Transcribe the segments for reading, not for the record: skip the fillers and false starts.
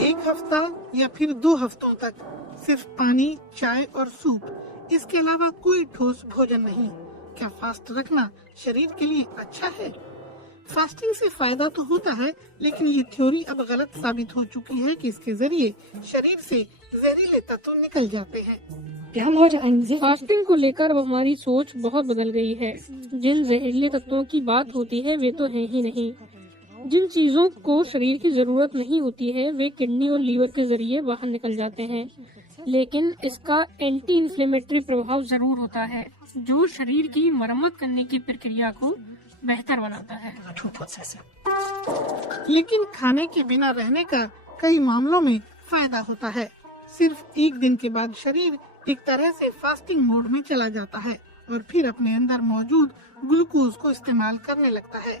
एक हफ्ता या फिर 2 हफ्तों तक सिर्फ पानी, चाय और सूप, इसके अलावा कोई ठोस भोजन नहीं। क्या फास्ट रखना शरीर के लिए अच्छा है? फास्टिंग से फायदा तो होता है, लेकिन ये थ्योरी अब गलत साबित हो चुकी है कि इसके जरिए शरीर से जहरीले तत्व निकल जाते हैं। फास्टिंग को लेकर अब हमारी सोच बहुत बदल गई है। जिन जहरीले तत्वों की बात होती है वे तो है ही नहीं। जिन चीजों को शरीर की जरूरत नहीं होती है वे किडनी और लीवर के जरिए बाहर निकल जाते हैं, लेकिन इसका एंटी इन्फ्लेमेटरी प्रभाव जरूर होता है, जो शरीर की मरम्मत करने की प्रक्रिया को बेहतर बनाता है। लेकिन खाने के बिना रहने का कई मामलों में फायदा होता है। सिर्फ एक दिन के बाद शरीर एक तरह से फास्टिंग मोड में चला जाता है और फिर अपने अंदर मौजूद ग्लूकोज को इस्तेमाल करने लगता है।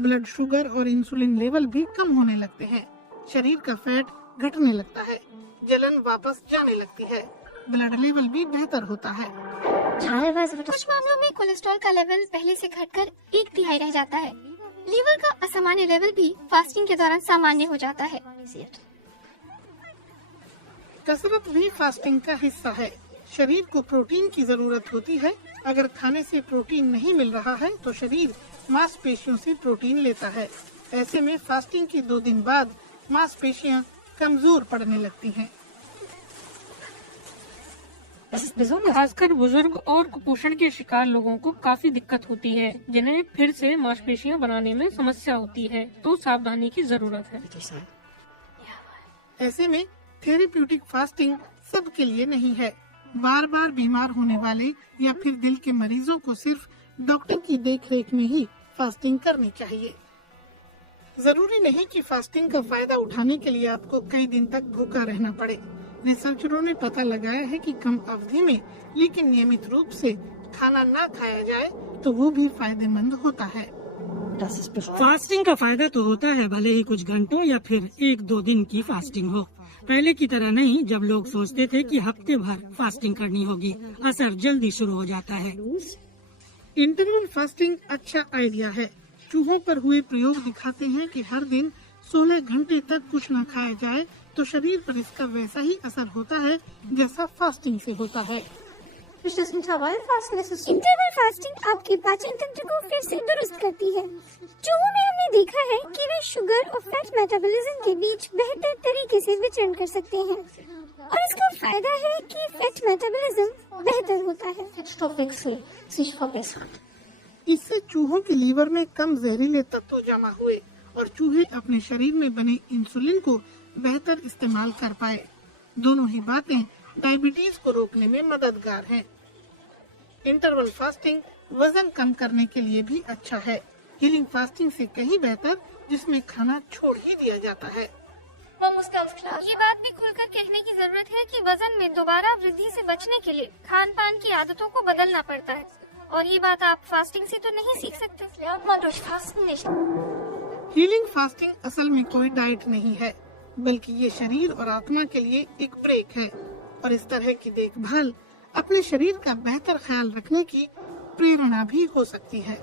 ब्लड शुगर और इंसुलिन लेवल भी कम होने लगते हैं। शरीर का फैट घटने लगता है, जलन वापस जाने लगती है, ब्लड लेवल भी बेहतर होता है। कुछ मामलों में कोलेस्ट्रॉल का लेवल पहले से घटकर 1/3 रह जाता है। लीवर का असामान्य लेवल भी फास्टिंग के दौरान सामान्य हो जाता है। कसरत भी फास्टिंग का हिस्सा है। शरीर को प्रोटीन की जरूरत होती है। अगर खाने से प्रोटीन नहीं मिल रहा है तो शरीर मांसपेशियों से प्रोटीन लेता है। ऐसे में फास्टिंग के 2 दिन बाद मांसपेशियां कमजोर पड़ने लगती हैं। खासकर बुजुर्ग और कुपोषण के शिकार लोगों को काफी दिक्कत होती है, जिन्हें फिर से मांसपेशियां बनाने में समस्या होती है, तो सावधानी की जरूरत है। ऐसे में थेरेप्यूटिक फास्टिंग सबके लिए नहीं है। बार बार बीमार होने वाले या फिर दिल के मरीजों को सिर्फ डॉक्टर की देखरेख में ही फास्टिंग करनी चाहिए। जरूरी नहीं कि फास्टिंग का फायदा उठाने के लिए आपको कई दिन तक भूखा रहना पड़े। रिसर्चरों ने पता लगाया है कि कम अवधि में लेकिन नियमित रूप से खाना ना खाया जाए तो वो भी फायदेमंद होता है। फास्टिंग का फायदा तो होता है, भले ही कुछ घंटों या फिर 1-2 दिन की फास्टिंग हो। पहले की तरह नहीं, जब लोग सोचते थे कि हफ्ते भर फास्टिंग करनी होगी। असर जल्दी शुरू हो जाता है। इंटरवल फास्टिंग अच्छा आइडिया है। चूहों पर हुए प्रयोग दिखाते हैं कि हर दिन 16 घंटे तक कुछ न खाया जाए तो शरीर पर इसका वैसा ही असर होता है जैसा फास्टिंग से होता है। इंटरवल फास्टिंग आपके पाचन तंत्र को फिर से दुरुस्त करती है। चूहों में हमने देखा है कि वे शुगर और फैट मेटाबॉलिज्म के बीच बेहतर तरीके से विचरण कर सकते हैं, और इसका फायदा है कि फैट मेटाबॉलिज्म बेहतर होता है। इससे चूहों के लीवर में कम जहरीले तत्व जमा हुए और चूहे अपने शरीर में बने इंसुलिन को बेहतर इस्तेमाल कर पाए। दोनों ही बातें डायबिटीज को रोकने में मददगार हैं। इंटरवल फास्टिंग वजन कम करने के लिए भी अच्छा है। हीलिंग फास्टिंग से कहीं बेहतर, जिसमें खाना छोड़ ही दिया जाता है। ये बात भी खुलकर कहने की जरूरत है कि वजन में दोबारा वृद्धि से बचने के लिए खान पान की आदतों को बदलना पड़ता है, और ये बात आप फास्टिंग से तो नहीं सीख सकते। हीलिंग फास्टिंग असल में कोई डाइट नहीं है, बल्कि ये शरीर और आत्मा के लिए एक ब्रेक है, और इस तरह की देखभाल अपने शरीर का बेहतर ख्याल रखने की प्रेरणा भी हो सकती है।